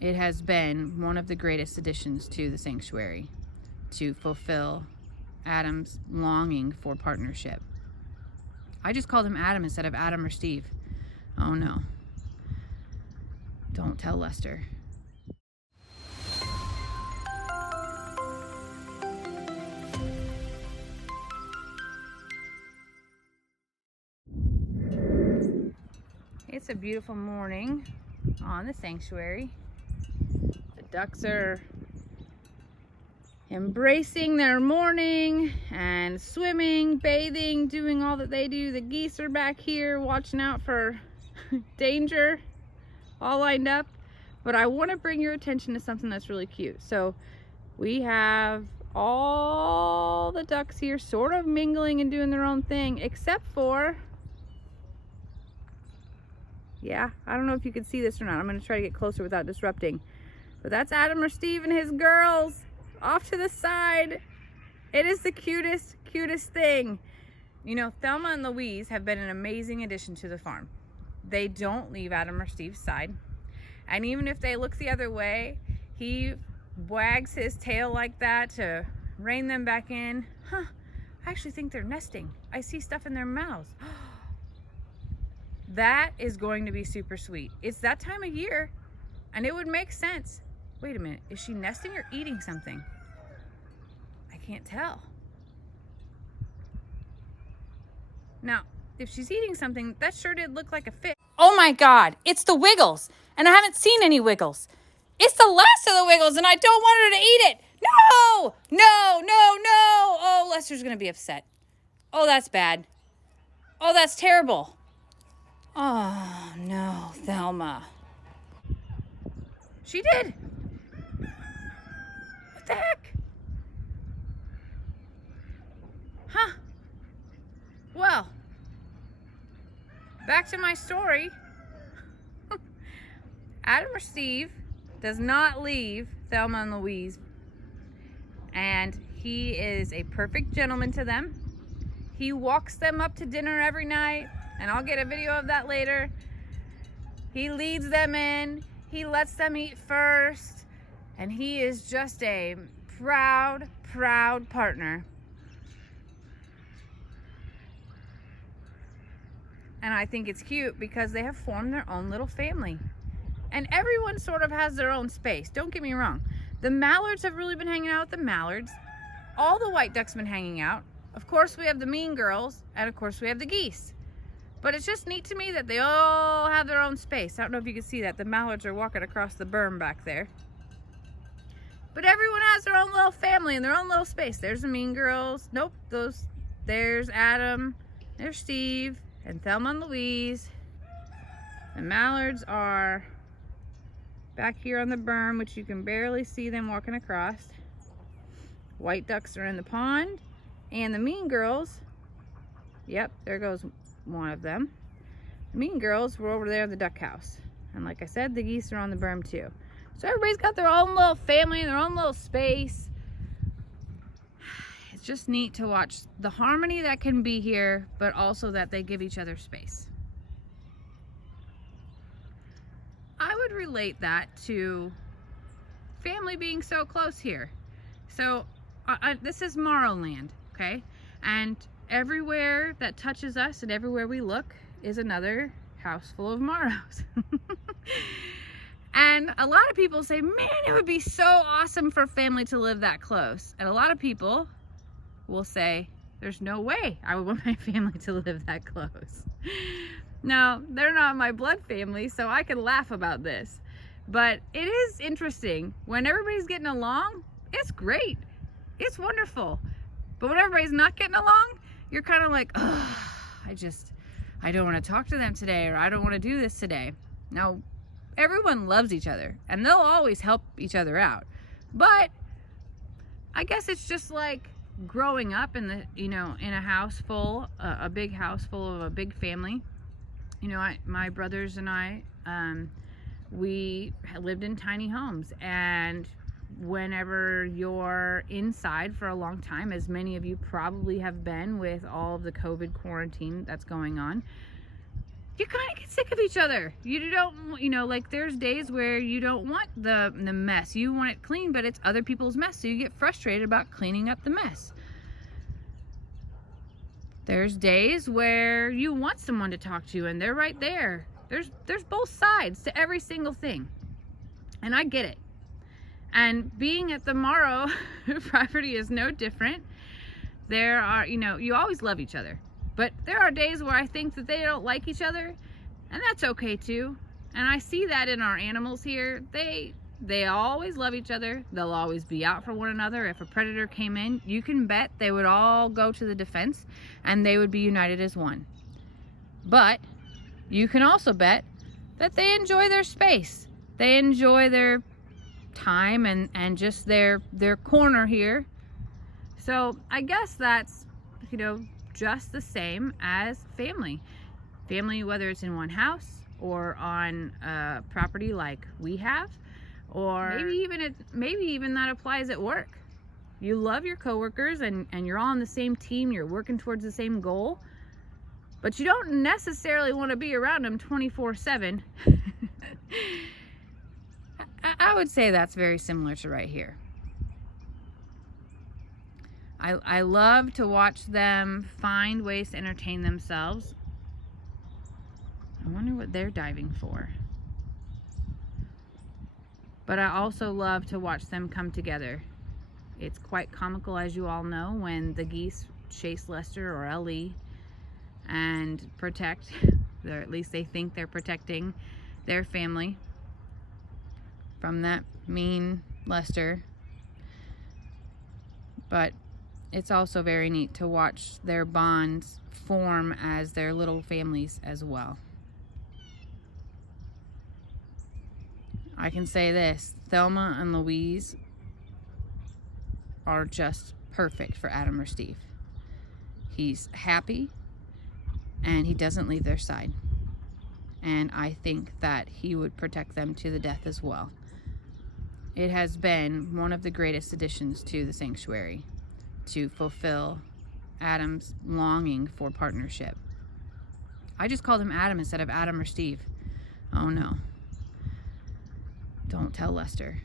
it has been one of the greatest additions to the sanctuary to fulfill Adam's longing for partnership. I just called him Adam instead of Adam or Steve. Oh no. Don't tell Lester. It's a beautiful morning on the sanctuary. The ducks are embracing their morning and swimming, bathing, doing all that they do. The geese are back here watching out for danger, all lined up. But I want to bring your attention to something that's really cute. So we have all the ducks here sort of mingling and doing their own thing, except for, yeah, I don't know if you can see this or not. I'm going to try to get closer without disrupting. But that's Adam or Steve and his girls off to the side. It is the cutest thing. You know, Thelma and Louise have been an amazing addition to the farm. They don't leave Adam or Steve's side. And even if they look the other way, he wags his tail like that to rein them back in. Huh, I actually think they're nesting. I see stuff in their mouths. That is going to be super sweet. It's that time of year, and it would make sense. Wait a minute, is she nesting or eating something? I can't tell. Now, if she's eating something, that sure did look like a fish. Oh my God, it's the Wiggles, and I haven't seen any Wiggles. It's the last of the Wiggles, and I don't want her to eat it. No, no, no, no. Oh, Lester's gonna be upset. Oh, that's bad. Oh, that's terrible. Oh, no, Thelma. She did. What the heck? Huh. Well, back to my story. Adam or Steve does not leave Thelma and Louise, and he is a perfect gentleman to them. He walks them up to dinner every night, and I'll get a video of that later. He leads them in, he lets them eat first, and he is just a proud partner. And I think it's cute because they have formed their own little family. And everyone sort of has their own space, don't get me wrong. The mallards have really been hanging out with the mallards. All the white ducks have been hanging out. Of course we have the mean girls, and of course we have the geese. But it's just neat to me that they all have their own space. I don't know if you can see that. The mallards are walking across the berm back there. But everyone has their own little family and their own little space. There's the mean girls. Nope, there's Adam, there's Steve, and Thelma and Louise. The mallards are back here on the berm, which you can barely see them walking across. White ducks are in the pond. And the mean girls, yep, there goes one of them. The mean girls were over there in the duck house. And like I said, the geese are on the berm too. So everybody's got their own little family, their own little space. It's just neat to watch the harmony that can be here, but also that they give each other space. I would relate that to family being so close here. So this is Morrowland, okay? And everywhere that touches us and everywhere we look is another house full of Morrows. And a lot of people say, man, it would be so awesome for family to live that close. And a lot of people will say, there's no way I would want my family to live that close. Now, they're not my blood family, so I can laugh about this. But it is interesting. When everybody's getting along, it's great. It's wonderful. But when everybody's not getting along, you're kind of like, oh, I don't want to talk to them today, or I don't want to do this today. Now, everyone loves each other, and they'll always help each other out. But I guess it's just like growing up in in a house full, a big house full of a big family. You know, my brothers and I, we lived in tiny homes, and whenever you're inside for a long time, as many of you probably have been with all of the COVID quarantine that's going on, you kind of get sick of each other. You don't, like there's days where you don't want the mess. You want it clean, but it's other people's mess. So you get frustrated about cleaning up the mess. There's days where you want someone to talk to and they're right there. There's both sides to every single thing. And I get it. And being at the Morrow property is no different. There are, you always love each other. But there are days where I think that they don't like each other, and that's okay too. And I see that in our animals here. They always love each other. They'll always be out for one another. If a predator came in, you can bet they would all go to the defense and they would be united as one. But you can also bet that they enjoy their space. They enjoy their time and just their corner here. So I guess that's, just the same as family. Family, whether it's in one house or on a property like we have, or maybe even that applies at work. You love your coworkers and you're all on the same team, you're working towards the same goal, but you don't necessarily want to be around them 24/7. I would say that's very similar to right here. I love to watch them find ways to entertain themselves. I wonder what they're diving for. But I also love to watch them come together. It's quite comical, as you all know, when the geese chase Lester or Ellie and protect, or at least they think they're protecting their family from that mean Lester. But it's also very neat to watch their bonds form as their little families as well. I can say this, Thelma and Louise are just perfect for Adam or Steve. He's happy and he doesn't leave their side. And I think that he would protect them to the death as well. It has been one of the greatest additions to the sanctuary to fulfill Adam's longing for partnership. I just called him Adam instead of Adam or Steve. Oh no. Don't tell Lester.